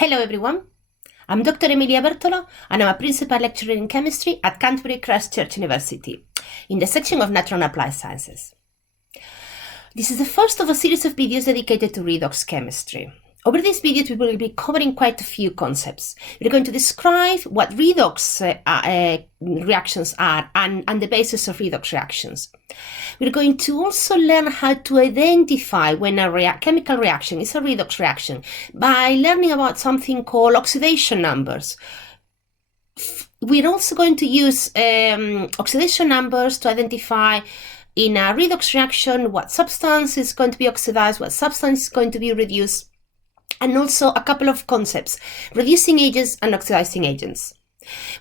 Hello everyone, I'm Dr. Emilia Bertolo and I'm a principal lecturer in chemistry at Canterbury Christ Church University in the section of Natural and Applied Sciences. This is the first of a series of videos dedicated to redox chemistry. Over these videos we will be covering quite a few concepts. We're going to describe what redox reactions are and the basis of redox reactions. We're going to also learn how to identify when a chemical reaction is a redox reaction by learning about something called oxidation numbers. We're also going to use oxidation numbers to identify in a redox reaction what substance is going to be oxidized, what substance is going to be reduced, and also a couple of concepts, reducing agents and oxidizing agents.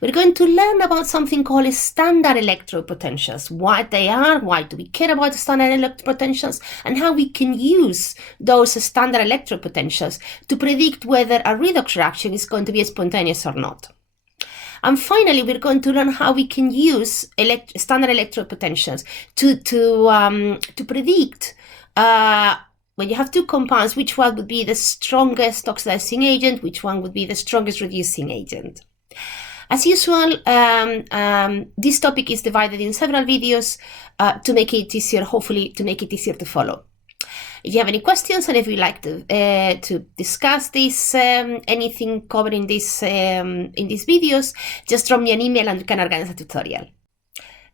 We're going to learn about something called standard electrode potentials, what they are, why do we care about standard electrode potentials, and how we can use those standard electrode potentials to predict whether a redox reaction is going to be spontaneous or not. And finally, we're going to learn how we can use standard electrode potentials to predict when you have two compounds, which one would be the strongest oxidizing agent, which one would be the strongest reducing agent. As usual, this topic is divided in several videos to make it easier, hopefully to make it easier to follow. If you have any questions and if you'd like to discuss this, anything covered in these videos, just drop me an email and we can organize a tutorial.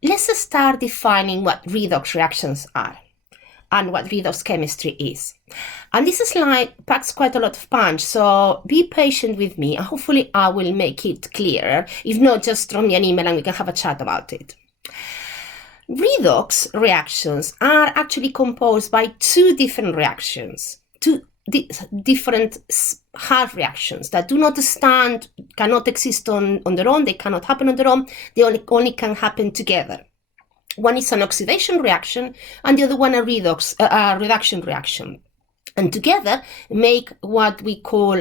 Let's start defining what redox reactions are and what redox chemistry is. And this slide packs quite a lot of punch, so be patient with me and hopefully I will make it clearer. If not, just drop me an email and we can have a chat about it. Redox reactions are actually composed by two different reactions, different half reactions that do not stand, cannot exist on their own, they cannot happen on their own, they only can happen together. One is an oxidation reaction and the other one a reduction reaction. And together make what we call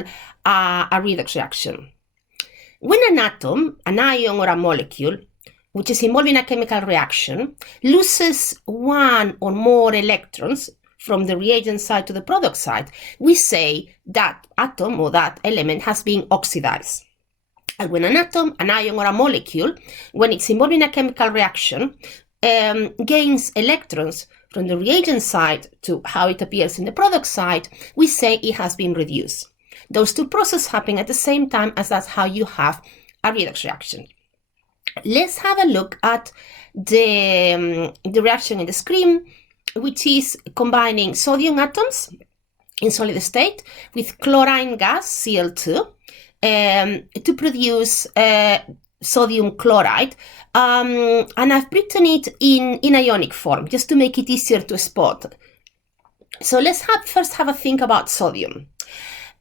a redox reaction. When an atom, an ion or a molecule, which is involved in a chemical reaction, loses one or more electrons from the reagent side to the product side, we say that atom or that element has been oxidized. And when an atom, an ion or a molecule, when it's involved in a chemical reaction, gains electrons from the reagent side to how it appears in the product side, we say it has been reduced. Those two processes happen at the same time, as that's how you have a redox reaction. Let's have a look at the reaction in the screen, which is combining sodium atoms in solid state with chlorine gas, Cl2, to produce sodium chloride, and I've written it in ionic form just to make it easier to spot. So let's first have a think about sodium.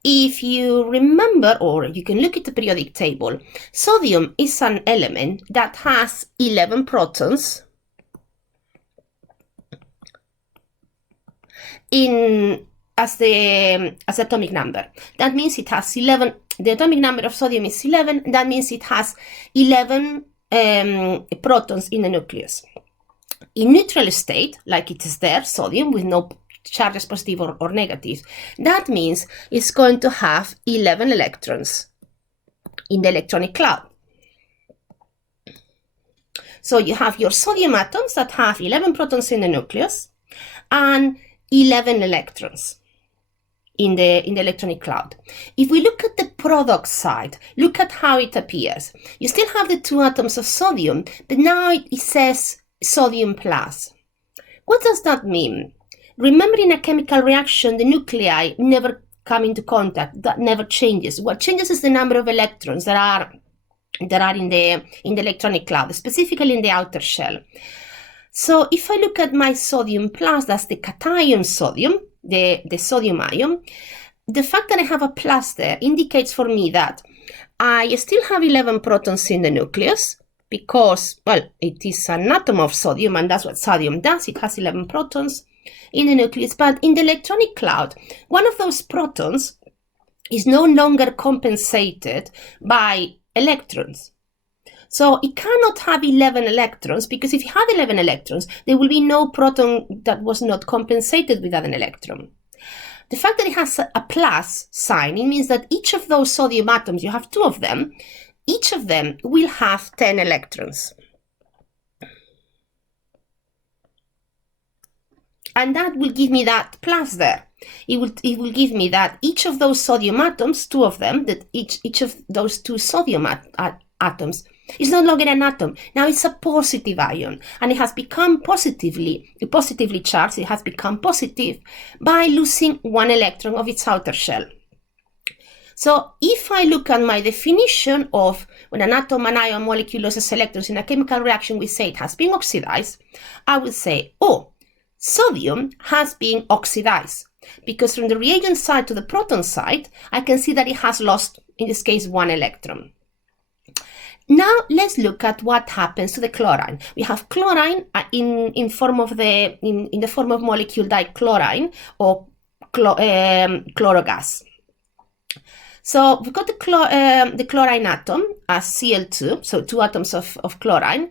If you remember, or you can look at the periodic table, sodium is an element that has 11 protons as the atomic number. That means it has 11. The atomic number of sodium is 11. That means it has 11 protons in the nucleus. In neutral state, like it is there, sodium with no charges positive or negative, that means it's going to have 11 electrons in the electronic cloud. So you have your sodium atoms that have 11 protons in the nucleus and 11 electrons in the electronic cloud. If we look at the product side, look at how it appears. You still have the two atoms of sodium, but now it says sodium plus. What does that mean? Remember, in a chemical reaction, the nuclei never come into contact. That never changes. What changes is the number of electrons that are in the electronic cloud, specifically in the outer shell. So if I look at my sodium plus, that's the cation sodium, the sodium ion, the fact that I have a plus there indicates for me that I still have 11 protons in the nucleus because, well, it is an atom of sodium and that's what sodium does. It has 11 protons in the nucleus, but in the electronic cloud, one of those protons is no longer compensated by electrons. So it cannot have 11 electrons, because if it had 11 electrons, there will be no proton that was not compensated with an electron. the fact that it has a plus sign, it means that each of those sodium atoms, you have 2 of them, each of them will have 10 electrons. And that will give me that plus there. It will give me that each of those sodium atoms, 2 of them, that each of those 2 sodium atoms is no longer an atom. Now it's a positive ion, and it has become positively charged. It has become positive by losing 1 electron of its outer shell. So if I look at my definition of when an atom, an ion molecule loses electrons in a chemical reaction, we say it has been oxidized. I will say, oh, sodium has been oxidized, because from the reagent side to the proton side, I can see that it has lost, in this case, 1 electron. Now let's look at what happens to the chlorine. We have chlorine in the form of molecule dichlorine or chlorogas. So we've got the chlorine atom as Cl2, so 2 atoms of chlorine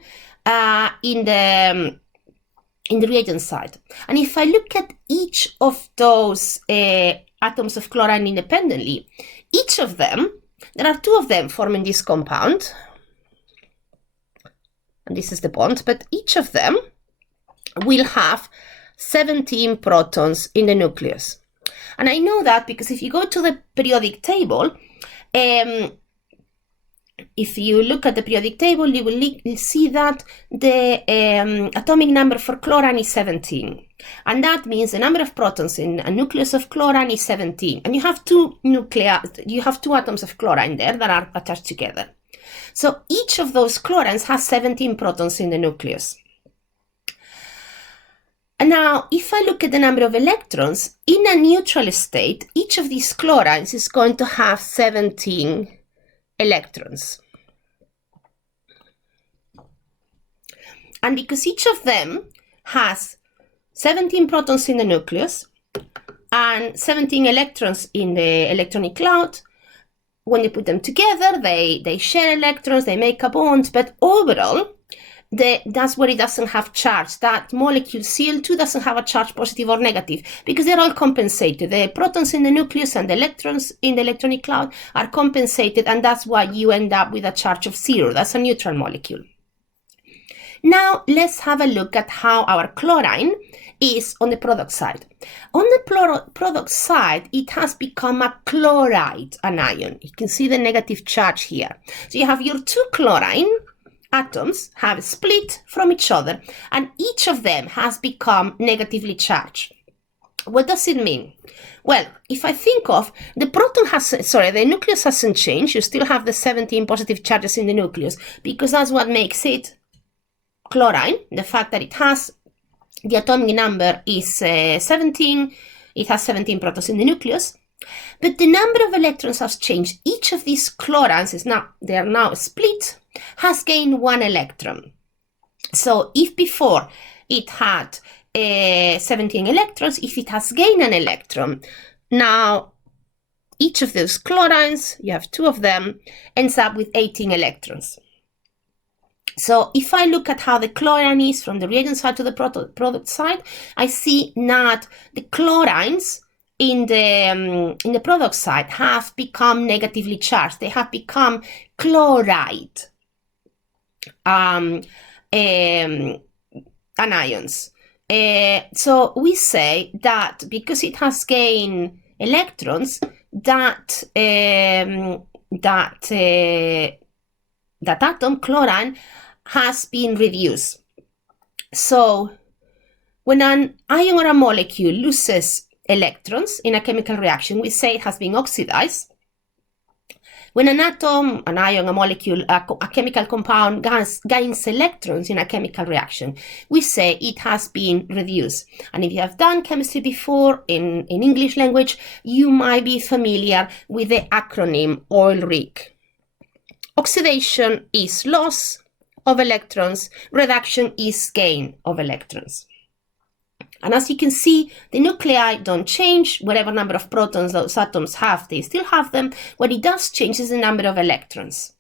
in the reagent side. And if I look at each of those atoms of chlorine independently, each of them, there are 2 of them forming this compound, and this is the bond, but each of them will have 17 protons in the nucleus. And I know that because if you go to the periodic table, if you look at the periodic table, you will see that the atomic number for chlorine is 17. And that means the number of protons in a nucleus of chlorine is 17. And you have 2 atoms of chlorine there that are attached together. So each of those chlorines has 17 protons in the nucleus. And now, if I look at the number of electrons, in a neutral state, each of these chlorines is going to have 17 electrons. And because each of them has 17 protons in the nucleus and 17 electrons in the electronic cloud, when you put them together, they share electrons, they make a bond, but overall, that's where it doesn't have charge. That molecule Cl2 doesn't have a charge, positive or negative, because they're all compensated. The protons in the nucleus and the electrons in the electronic cloud are compensated, and that's why you end up with a charge of 0. That's a neutral molecule. Now, let's have a look at how our chlorine is on the product side. On the product side, it has become a chloride anion. You can see the negative charge here. So you have your 2 chlorine atoms have split from each other, and each of them has become negatively charged. What does it mean? Well, if I think of the nucleus hasn't changed. You still have the 17 positive charges in the nucleus, because that's what makes it chlorine. The fact that it has the atomic number is 17, it has 17 protons in the nucleus, but the number of electrons has changed. Each of these chlorines they are now split, has gained 1 electron. So if before it had 17 electrons, if it has gained an electron, now each of those chlorines, you have 2 of them, ends up with 18 electrons. So if I look at how the chlorine is from the reagent side to the product side, I see that the chlorines in the product side have become negatively charged. They have become chloride anions. So we say that because it has gained electrons, that atom, chlorine, has been reduced. So when an ion or a molecule loses electrons in a chemical reaction, we say it has been oxidized. When an atom, an ion, a molecule, a chemical compound gains electrons in a chemical reaction, we say it has been reduced. And if you have done chemistry before in English language, you might be familiar with the acronym OIL-RIC. Oxidation is loss of electrons, reduction is gain of electrons. And as you can see, the nuclei don't change. Whatever number of protons those atoms have, they still have them. What it does change is the number of electrons.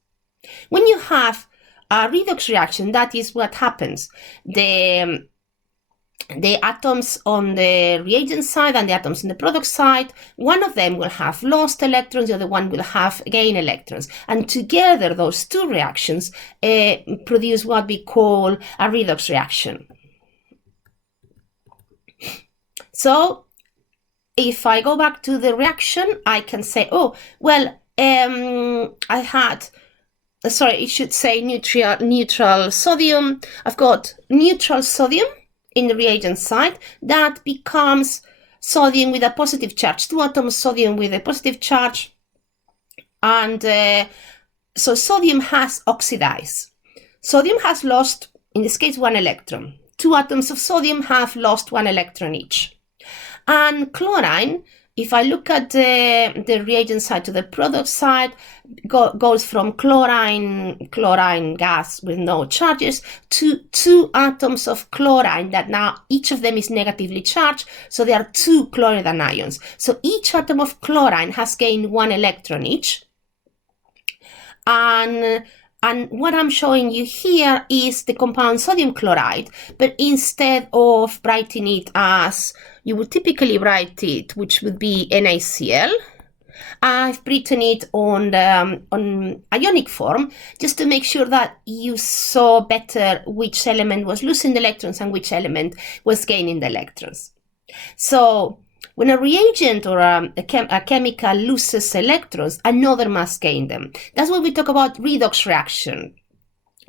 When you have a redox reaction, that is what happens. The the atoms on the reagent side and the atoms on the product side, one of them will have lost electrons, the other one will have gained electrons. And together, those two reactions produce what we call a redox reaction. So if I go back to the reaction, I can say, oh, well, I had, sorry, it should say neutral sodium. I've got neutral sodium in the reagent side that becomes sodium with a positive charge, 2 atoms sodium with a positive charge. And so sodium has oxidized. Sodium has lost, in this case, 1 electron. 2 atoms of sodium have lost 1 electron each. And chlorine, if I look at the reagent side to the product side, goes from chlorine gas with no charges to 2 atoms of chlorine that now each of them is negatively charged. So there are 2 chloride ions. So each atom of chlorine has gained 1 electron each. And what I'm showing you here is the compound sodium chloride, but instead of writing it as you would typically write it, which would be NaCl, I've written it on ionic form, just to make sure that you saw better which element was losing the electrons and which element was gaining the electrons. So when a reagent or a chemical loses electrons, another must gain them. That's why we talk about redox reaction,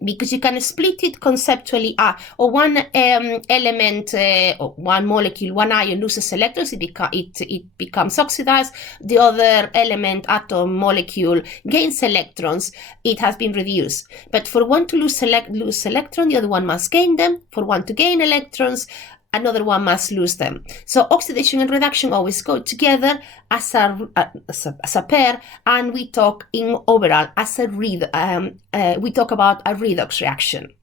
because you can split it conceptually. Or one element, or one molecule, one ion loses electrons, it becomes oxidized. The other element, atom, molecule gains electrons, it has been reduced. But for one to lose electron, the other one must gain them. For one to gain electrons, another one must lose them. So oxidation and reduction always go together as a pair, and we talk in overall as we talk about a redox reaction.